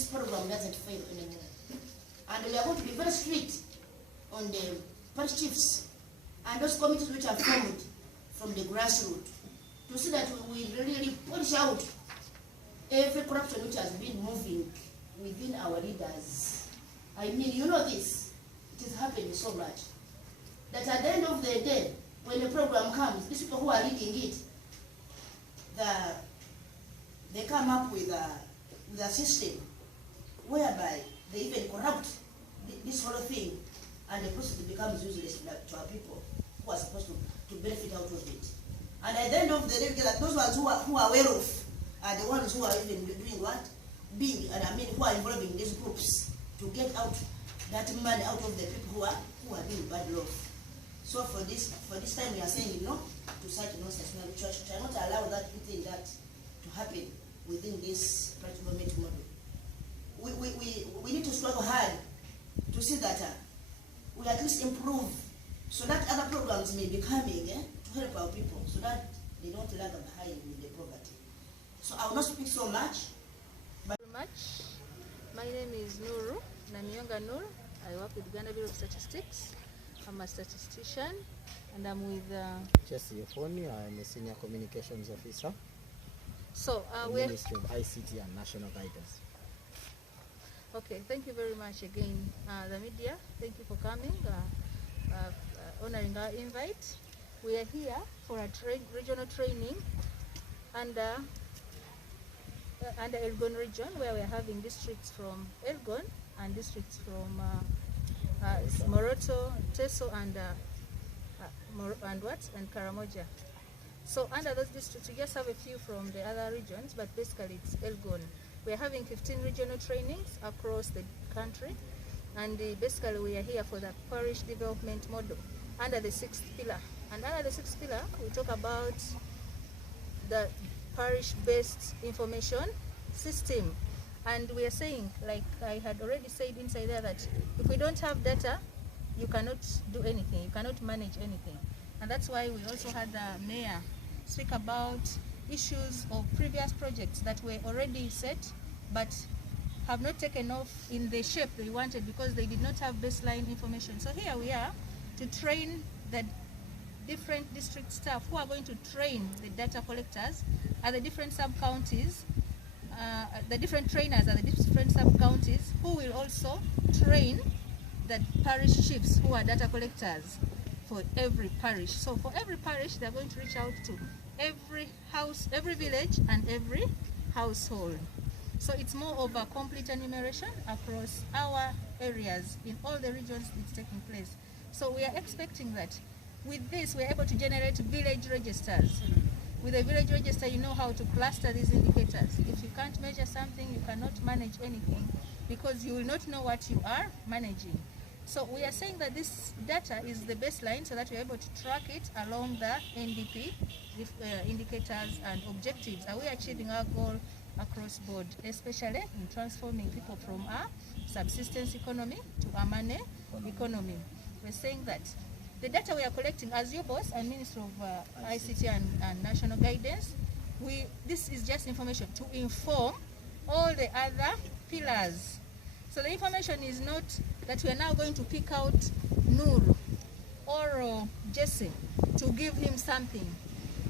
this program doesn't fail anymore. And we are going to be very strict on the parish chiefs and those committees which are formed from the grassroots to see that we really polish out every corruption which has been moving within our leaders. I mean, you know this, it is happening so much that at the end of the day, when the program comes, these people who are leading it, they come up with a system whereby they even corrupt this whole thing, and the process becomes useless to our people who are supposed to benefit out of it. And at the end of the day, those ones who are well off are the ones who are even doing what? Who are involving these groups to get out that money out of the people who are doing bad law. So for this time we are saying no to such nonsense. We shall not allow that to happen within this Parish Development Model. We need to struggle hard to see that we at least improve so that other programs may be coming to help our people so that they don't lag behind with the poverty. So I will not speak so much. My name is Nuru, Namionga Nur. I work with Uganda Bureau of Statistics. I'm a statistician and I'm with Jesse Yefoni. I'm a senior communications officer. So we're Ministry of ICT and National Guidance. Okay, thank you very much again, the media. Thank you for coming, honoring our invite. We are here for a regional training under Elgon region, where we are having districts from Elgon and districts from Moroto, Teso, and Karamoja. So under those districts, we just have a few from the other regions, but basically it's Elgon. We're having 15 regional trainings across the country, and basically we are here for the Parish Development Model under the 6th pillar. And under the 6th pillar, we talk about the parish-based information system. And we are saying, like I had already said inside there, that if we don't have data, you cannot do anything, you cannot manage anything. And that's why we also had the mayor speak about issues of previous projects that were already set but have not taken off in the shape they wanted because they did not have baseline information. So here we are to train the different district staff who are going to train the data collectors at the different sub-counties, the different trainers at the different sub-counties who will also train the parish chiefs who are data collectors for every parish. So for every parish, they're going to reach out to every house, every village, and every household. So it's more of a complete enumeration across our areas in all the regions it's taking place. So we are expecting that with this, we're able to generate village registers. With a village register, you know how to cluster these indicators. If you can't measure something, you cannot manage anything because you will not know what you are managing. So we are saying that this data is the baseline so that we're able to track it along the NDP indicators and objectives. Are we achieving our goal across board, especially in transforming people from a subsistence economy to a money economy? We're saying that the data we are collecting as UBOS and Ministry of ICT and National Guidance, this is just information to inform all the other pillars. So the information is not that we are now going to pick out Nur or Jesse to give him something.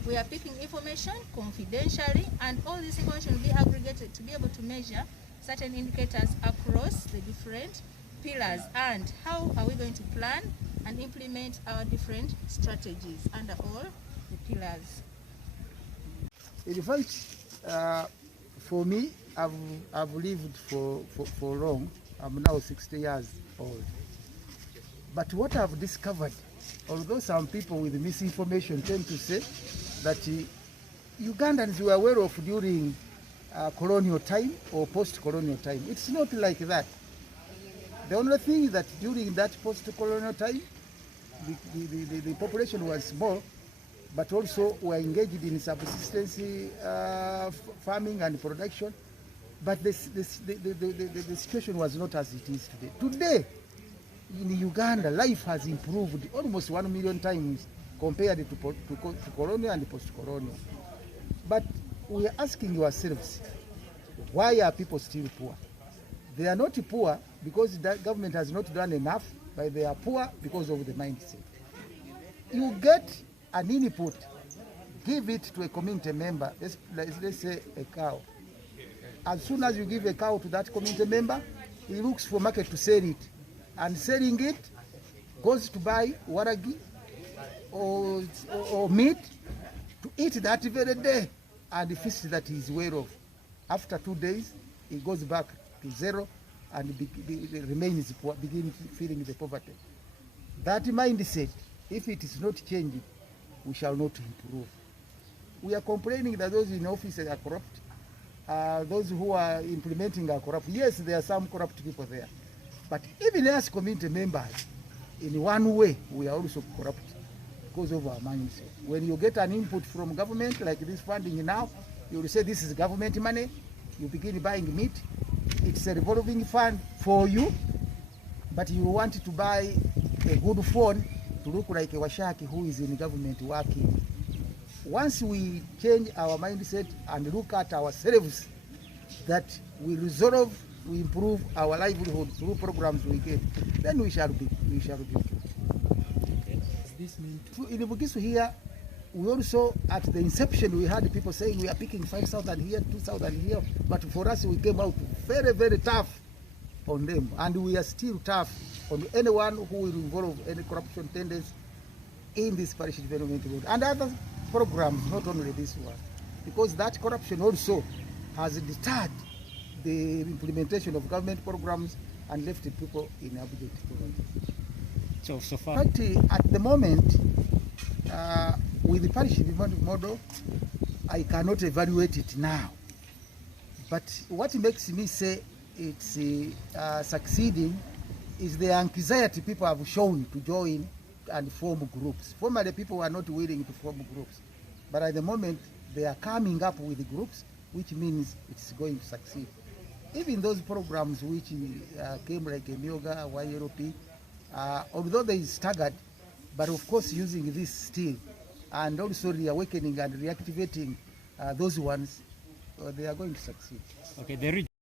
We are picking information confidentially, and all this information will be aggregated to be able to measure certain indicators across the different pillars. And how are we going to plan and implement our different strategies under all the pillars? In fact, for me, I've lived for long. I'm now 60 years old. But what I've discovered, although some people with misinformation tend to say that Ugandans were well off during colonial time or post-colonial time, it's not like that. The only thing is that during that post-colonial time, the population was small, but also were engaged in subsistence farming and production. But the situation was not as it is today. Today, in Uganda, life has improved almost 1 million times compared to colonial and post-colonial. But we are asking ourselves, why are people still poor? They are not poor because the government has not done enough, but they are poor because of the mindset. You get an input, give it to a community member, let's say a cow. As soon as you give a cow to that community member, he looks for market to sell it. And selling it, goes to buy waragi or meat to eat that very day, and the feast that he is aware of. After 2 days, he goes back to zero and remains poor, begins feeling the poverty. That mindset, if it is not changed, we shall not improve. We are complaining that those in office are corrupt. Those who are implementing are corrupt. Yes, there are some corrupt people there. But even as community members, in one way, we are also corrupt because of our mindset. When you get an input from government, like this funding now, you will say this is government money, you begin buying meat, it's a revolving fund for you, but you want to buy a good phone to look like a Washaki who is in government working. Once we change our mindset and look at ourselves, that we resolve, we improve our livelihood through programs we get, then we shall be. Okay. Does this mean in Bugisu here, we also, at the inception, we had people saying we are picking 5,000 here, 2,000 here, but for us, we came out very, very tough on them, and we are still tough on anyone who will involve any corruption tendencies in this Parish Development Model and other programs, not only this one, because that corruption also has deterred the implementation of government programs and left the people in abject poverty. so far? But at the moment, with the Parish Development Model, I cannot evaluate it now. But what makes me say it's succeeding is the anxiety people have shown to join and form groups. Formerly, people were not willing to form groups. But at the moment, they are coming up with groups, which means it's going to succeed. Even those programs which came like Myoga, YLP, although they staggered, but of course using this still, and also reawakening and reactivating those ones, they are going to succeed. Okay,